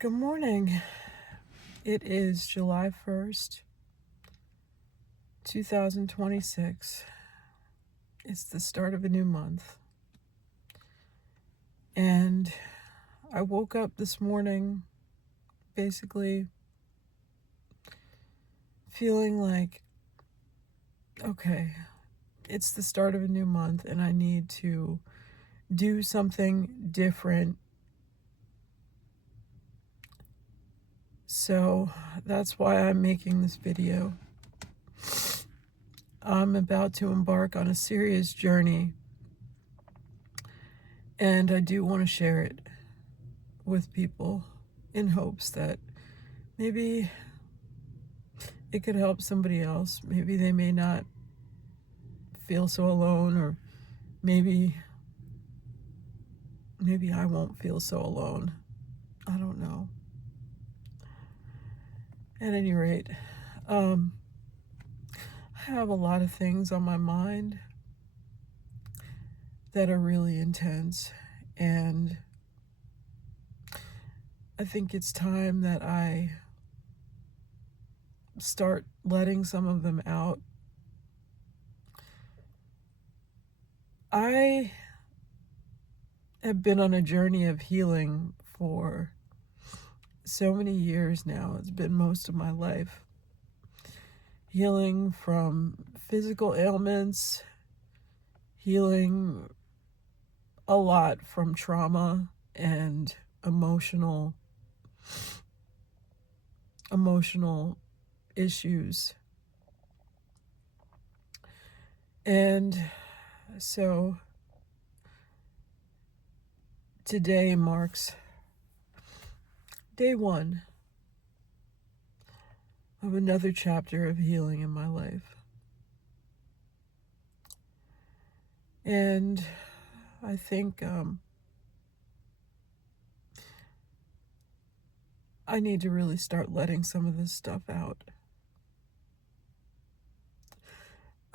Good morning. It is July 1st, 2026. It's the start of a new month. And I woke up this morning basically feeling like, okay, it's the start of a new month and I need to do something different. So that's why I'm making this video. I'm about to embark on a serious journey, and I do want to share it with people in hopes that maybe it could help somebody else. Maybe they may not feel so alone, or maybe I won't feel so alone. I don't know. At any rate, I have a lot of things on my mind that are really intense, and I think it's time that I start letting some of them out. I have been on a journey of healing for so many years now. It's been most of my life. Healing from physical ailments, healing a lot from trauma and emotional issues. And so today marks day one of another chapter of healing in my life. And I think I need to really start letting some of this stuff out.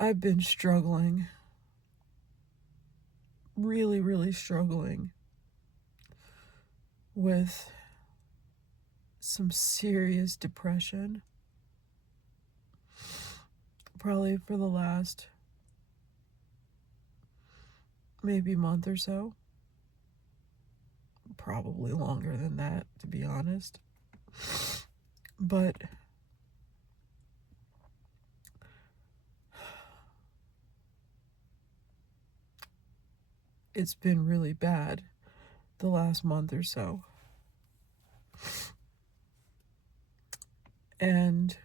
I've been struggling, really, really struggling with some serious depression, probably for the last maybe month or so. Probably longer than that, to be honest. But it's been really bad the last month or so. And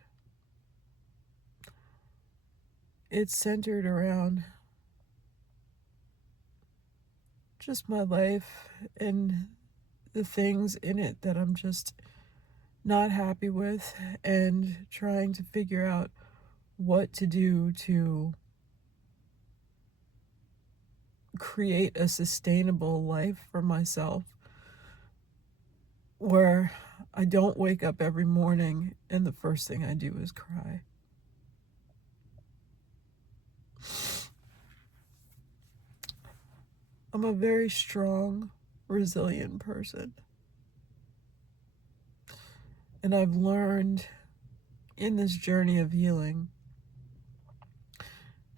it's centered around just my life and the things in it that I'm just not happy with, and trying to figure out what to do to create a sustainable life for myself where I don't wake up every morning and the first thing I do is cry. I'm a very strong, resilient person. And I've learned in this journey of healing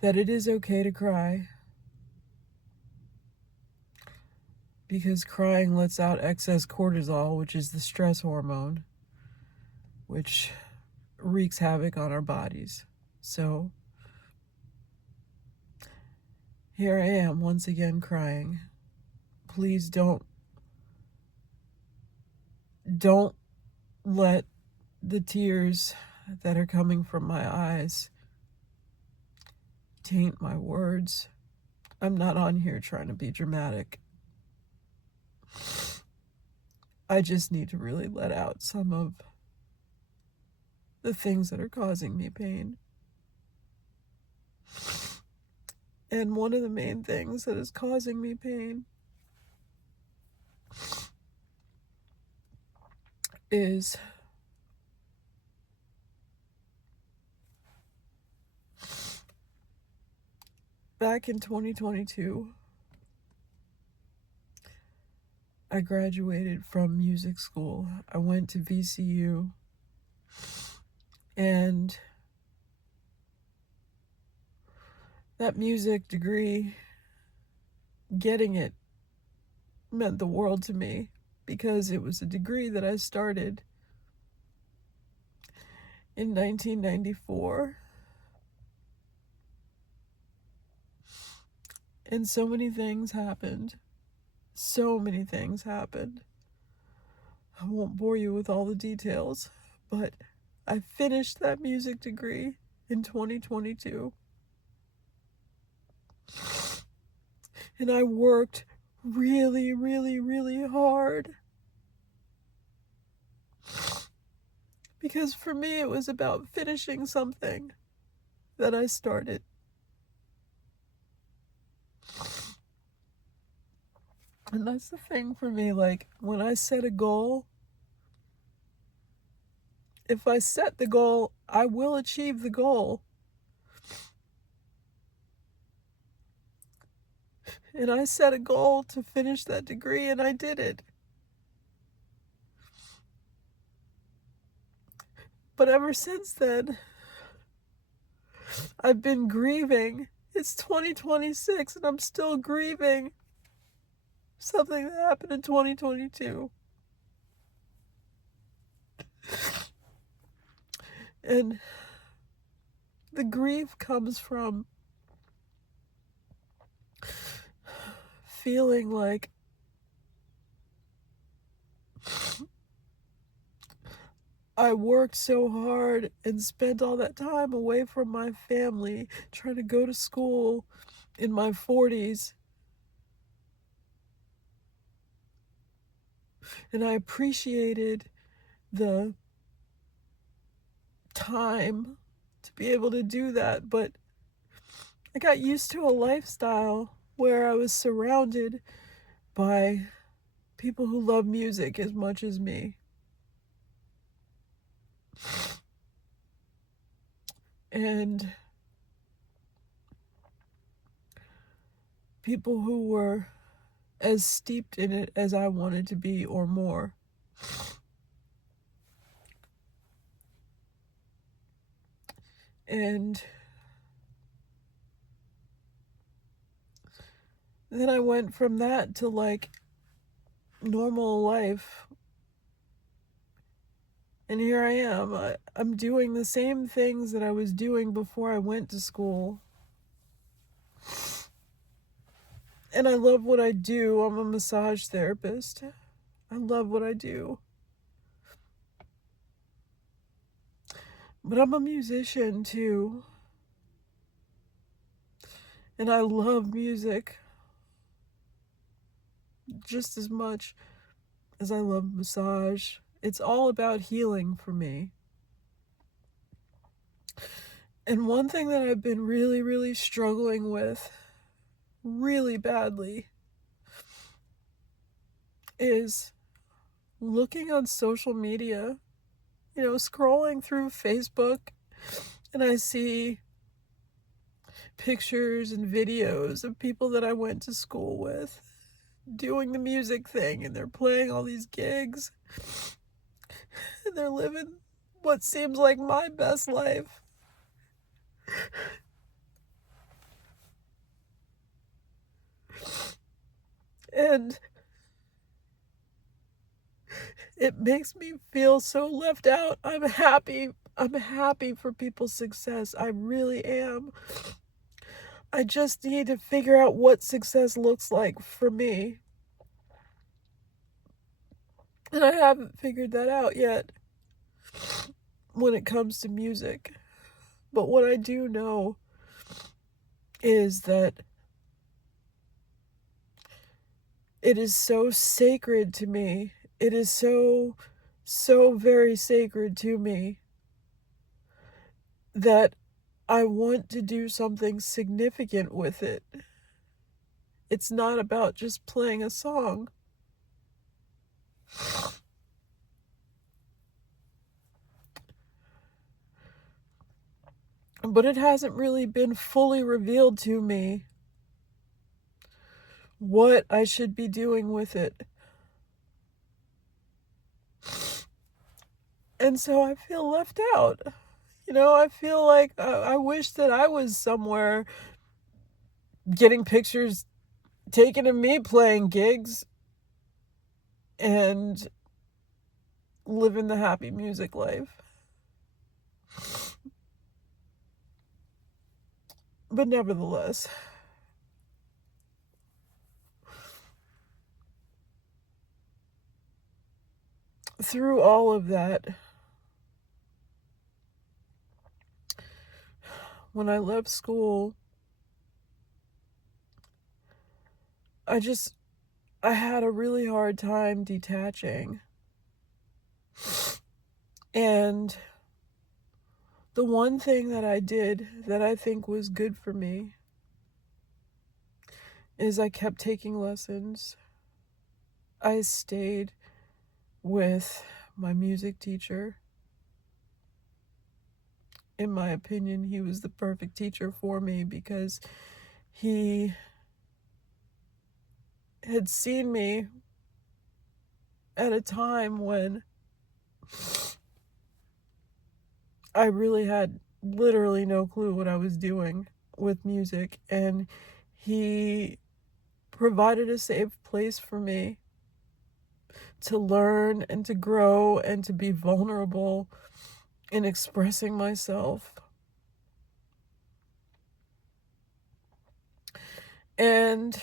that it is okay to cry, because crying lets out excess cortisol, which is the stress hormone, which wreaks havoc on our bodies. So here I am once again crying. Please don't let the tears that are coming from my eyes taint my words. I'm not on here trying to be dramatic. I just need to really let out some of the things that are causing me pain. And one of the main things that is causing me pain is back in 2022, I graduated from music school. I went to VCU, and that music degree, getting it meant the world to me because it was a degree that I started in 1994. And so many things happened. So many things happened. I won't bore you with all the details, but I finished that music degree in 2022. And I worked really, really, really hard. Because for me, it was about finishing something that I started. And that's the thing for me, like, when I set a goal, if I set the goal, I will achieve the goal. And I set a goal to finish that degree, and I did it. But ever since then, I've been grieving. It's 2026, and I'm still grieving something that happened in 2022. And the grief comes from feeling like I worked so hard and spent all that time away from my family, trying to go to school in my 40s. And I appreciated the time to be able to do that, but I got used to a lifestyle where I was surrounded by people who love music as much as me. And people who were as steeped in it as I wanted to be or more. And then I went from that to like normal life. And here I am. I'm doing the same things that I was doing before I went to school. And I love what I do. I'm a massage therapist. I love what I do. But I'm a musician too. And I love music just as much as I love massage. It's all about healing for me. And one thing that I've been really, really struggling with, really badly, is looking on social media, scrolling through Facebook, and I see pictures and videos of people that I went to school with doing the music thing, and they're playing all these gigs, and they're living what seems like my best life. And it makes me feel so left out. I'm happy for people's success. I really am. I just need to figure out what success looks like for me. And I haven't figured that out yet when it comes to music. But what I do know is that it is so sacred to me. It is so, so very sacred to me that I want to do something significant with it. It's not about just playing a song. But it hasn't really been fully revealed to me what I should be doing with it. And so I feel left out. I feel like I wish that I was somewhere getting pictures taken of me playing gigs and living the happy music life. But nevertheless, through all of that, when I left school, I had a really hard time detaching. And the one thing that I did that I think was good for me is I kept taking lessons. I stayed with my music teacher. In my opinion, he was the perfect teacher for me because he had seen me at a time when I really had literally no clue what I was doing with music, and he provided a safe place for me to learn and to grow and to be vulnerable in expressing myself. And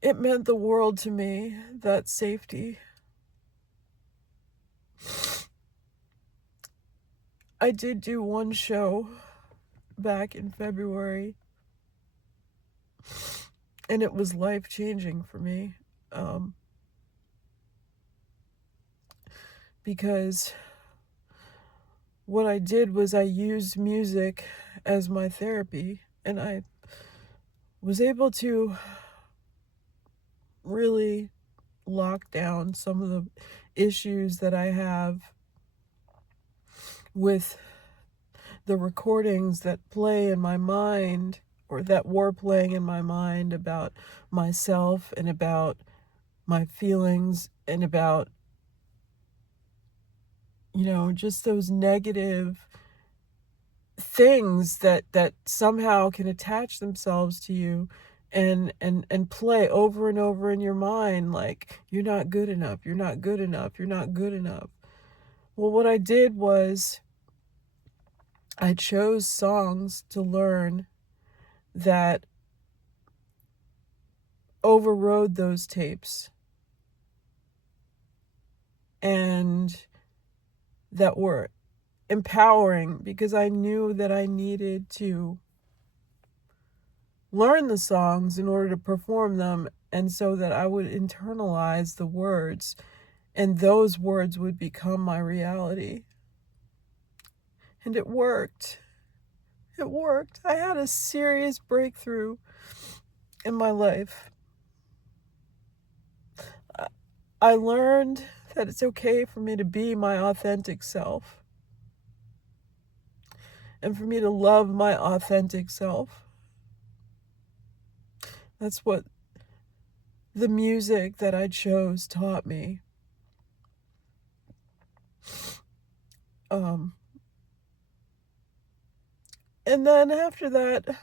it meant the world to me, that safety. I did do one show back in February, and it was life-changing for me, because what I did was I used music as my therapy, and I was able to really lock down some of the issues that I have with the recordings that play in my mind, or that were playing in my mind, about myself and about my feelings and about, just those negative things that somehow can attach themselves to you and play over and over in your mind, like, you're not good enough, you're not good enough, you're not good enough. Well, what I did was I chose songs to learn that overrode those tapes and that were empowering, because I knew that I needed to learn the songs in order to perform them, and so that I would internalize the words, and those words would become my reality. And it worked. It worked. I had a serious breakthrough in my life. I learned that it's okay for me to be my authentic self, and for me to love my authentic self. That's what the music that I chose taught me. And then after that,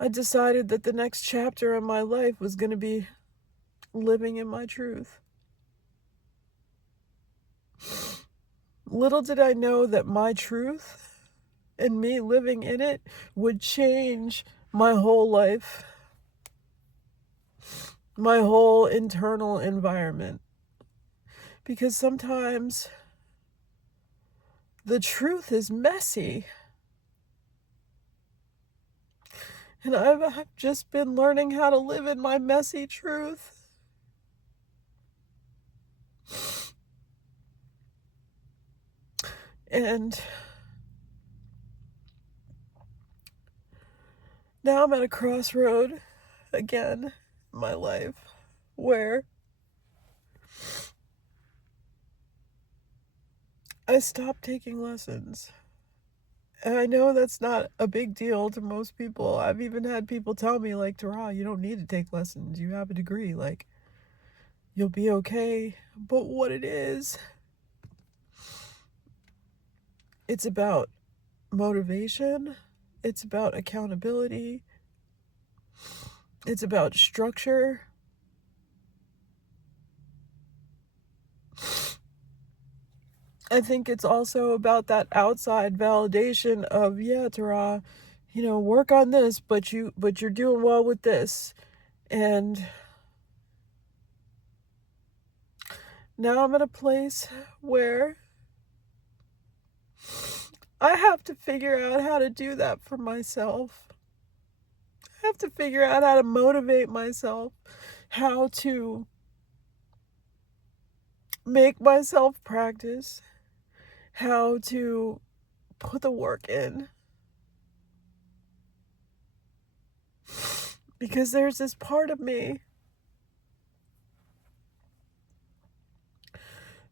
I decided that the next chapter in my life was going to be living in my truth. Little did I know that my truth and me living in it would change my whole life, my whole internal environment. Because sometimes the truth is messy. And I've just been learning how to live in my messy truth. And now I'm at a crossroad again in my life where I stopped taking lessons. And I know that's not a big deal to most people. I've even had people tell me, like, Tara, you don't need to take lessons. You have a degree. Like, you'll be okay. But what it is, it's about motivation, it's about accountability, it's about structure. I think it's also about that outside validation of, yeah, Tara, work on this, but you're doing well with this. And now I'm at a place where I have to figure out how to do that for myself. I have to figure out how to motivate myself, how to make myself practice, how to put the work in. Because there's this part of me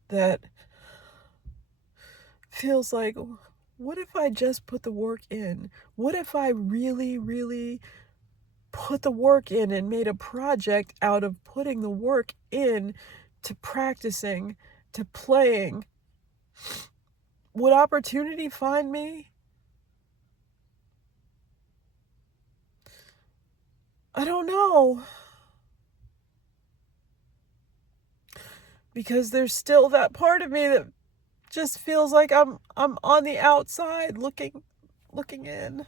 that feels like, what if I just put the work in? What if I really, really put the work in and made a project out of putting the work in to practicing, to playing? Would opportunity find me? I don't know. Because there's still that part of me that just feels like I'm on the outside looking in.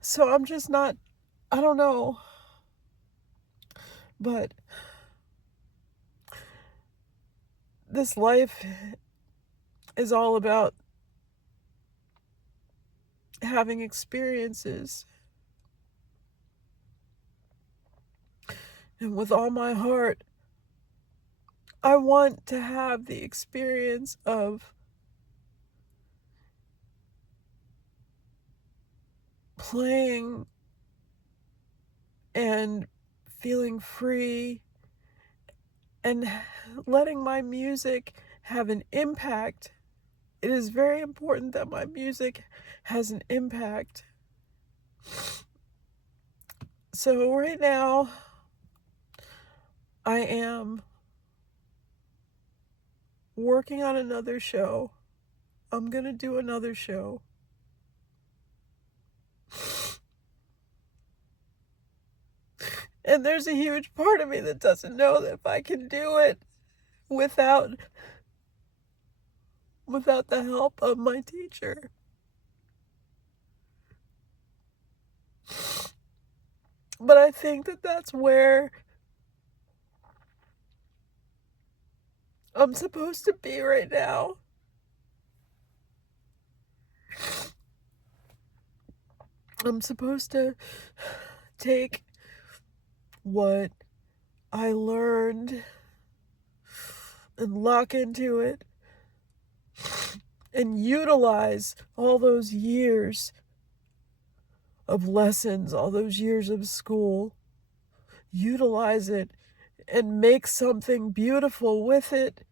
So I'm just not, I don't know. But this life is all about having experiences. And with all my heart, I want to have the experience of playing and feeling free and letting my music have an impact. It is very important that my music has an impact. So right now, I am working on another show. I'm going to do another show. And there's a huge part of me that doesn't know that if I can do it without the help of my teacher. But I think that that's where I'm supposed to be right now. I'm supposed to take what I learned and lock into it and utilize all those years of lessons, all those years of school, utilize it and make something beautiful with it.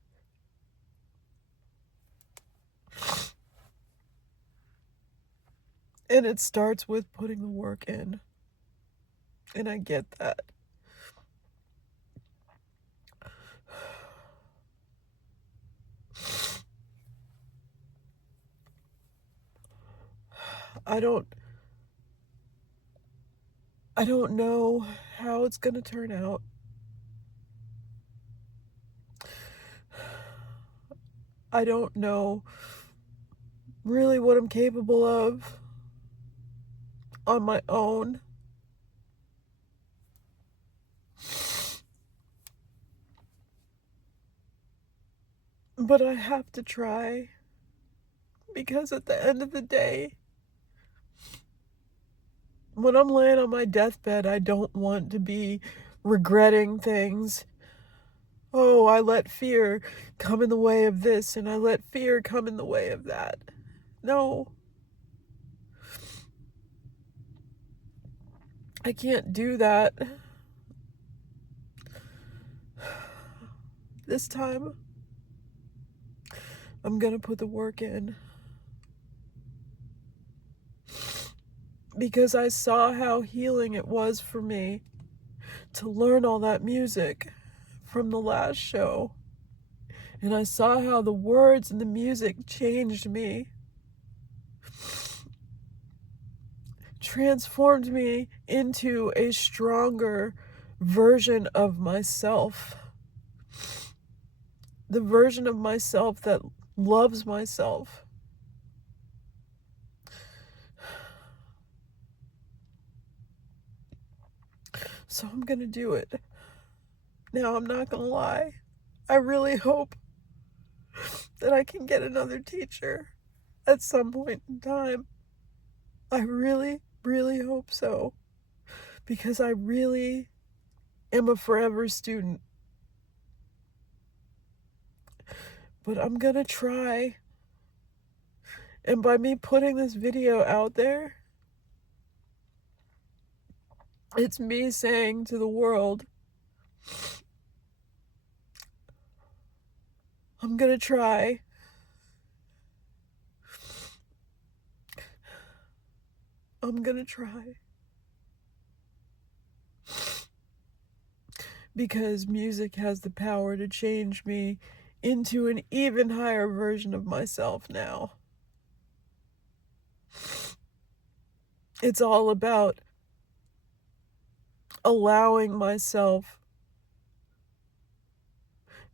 And it starts with putting the work in. And I get that. I don't know how it's going to turn out. I don't know really what I'm capable of on my own. But I have to try, because at the end of the day, when I'm laying on my deathbed, I don't want to be regretting things. Oh, I let fear come in the way of this, and I let fear come in the way of that. No. I can't do that. This time, I'm gonna put the work in. because I saw how healing it was for me to learn all that music from the last show. And I saw how the words and the music changed me, transformed me into a stronger version of myself. The version of myself that loves myself. So I'm gonna do it. Now, I'm not gonna lie. I really hope that I can get another teacher at some point in time. I really, really hope so. Because I really am a forever student. But I'm gonna try. And by me putting this video out there, it's me saying to the world, I'm gonna try. I'm gonna try. Because music has the power to change me into an even higher version of myself now. It's all about allowing myself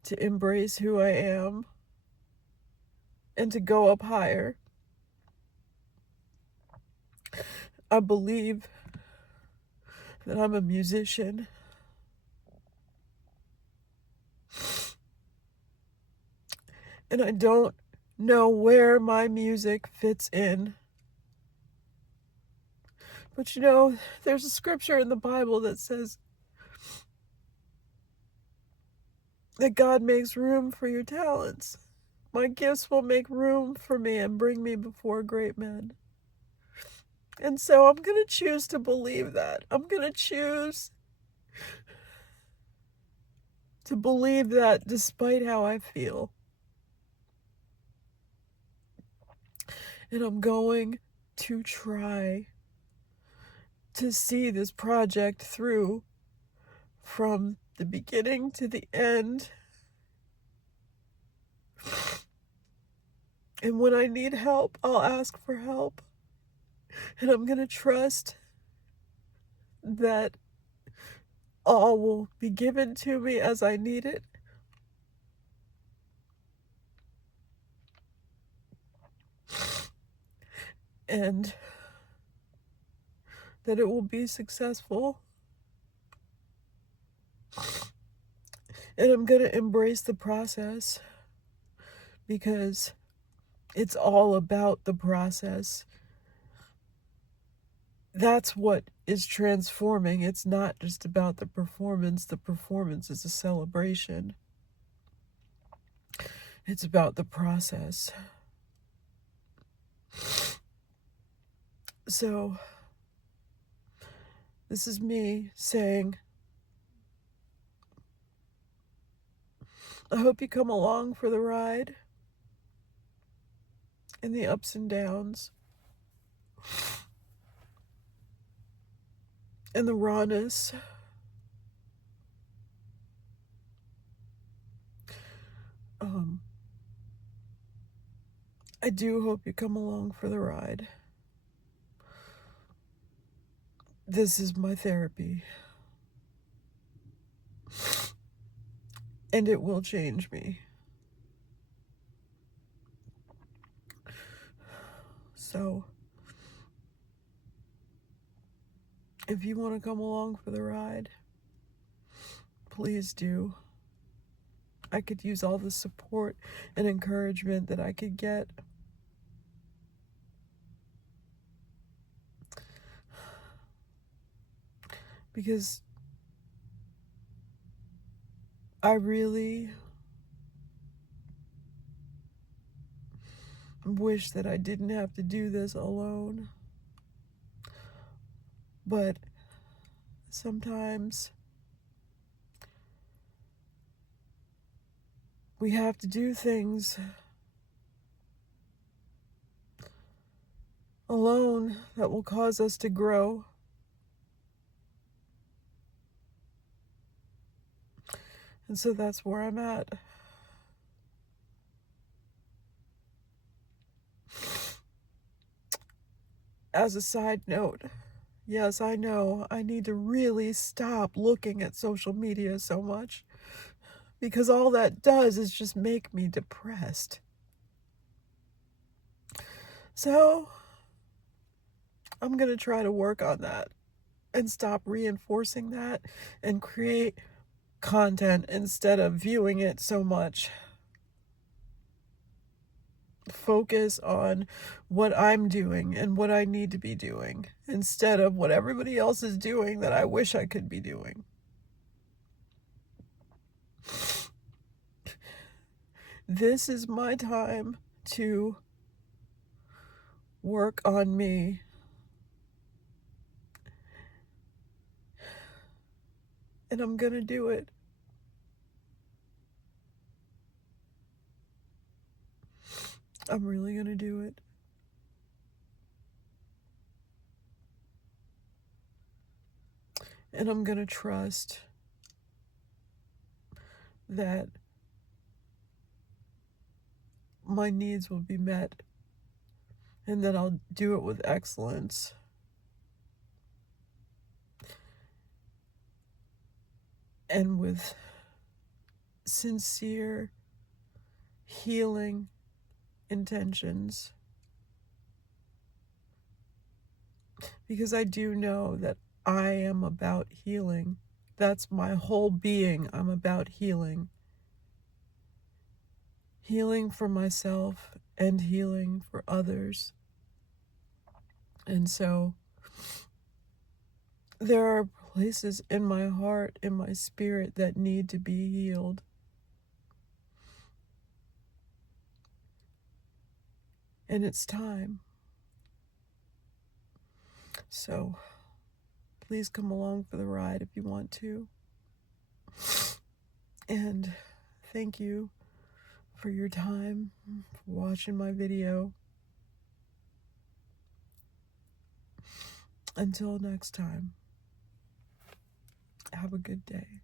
to embrace who I am and to go up higher. I believe that I'm a musician. And I don't know where my music fits in. But you know, there's a scripture in the Bible that says that God makes room for your talents. My gifts will make room for me and bring me before great men. And so I'm going to choose to believe that. I'm going to choose to believe that despite how I feel. And I'm going to try to see this project through from the beginning to the end. And when I need help, I'll ask for help. And I'm going to trust that all will be given to me as I need it. And that it will be successful. And I'm going to embrace the process because it's all about the process. That's what is transforming. It's not just about the performance. The performance is a celebration. It's about the process. So, this is me saying, I hope you come along for the ride and the ups and downs and the rawness. I do hope you come along for the ride. This is my therapy. And it will change me. So, if you want to come along for the ride, please do. I could use all the support and encouragement that I could get. Because I really wish that I didn't have to do this alone. But sometimes we have to do things alone that will cause us to grow. And so that's where I'm at. As a side note, yes, I know I need to really stop looking at social media so much, because all that does is just make me depressed. So I'm going to try to work on that and stop reinforcing that and create content instead of viewing it so much. Focus on what I'm doing and what I need to be doing instead of what everybody else is doing that I wish I could be doing. This is my time to work on me. And I'm gonna do it. I'm really gonna do it. And I'm gonna trust that my needs will be met and that I'll do it with excellence. And with sincere healing intentions. Because I do know that I am about healing. That's my whole being. I'm about healing. Healing for myself and healing for others. And so there are places in my heart, in my spirit, that need to be healed. And it's time. So please come along for the ride if you want to. And thank you for your time, for watching my video. Until next time, have a good day.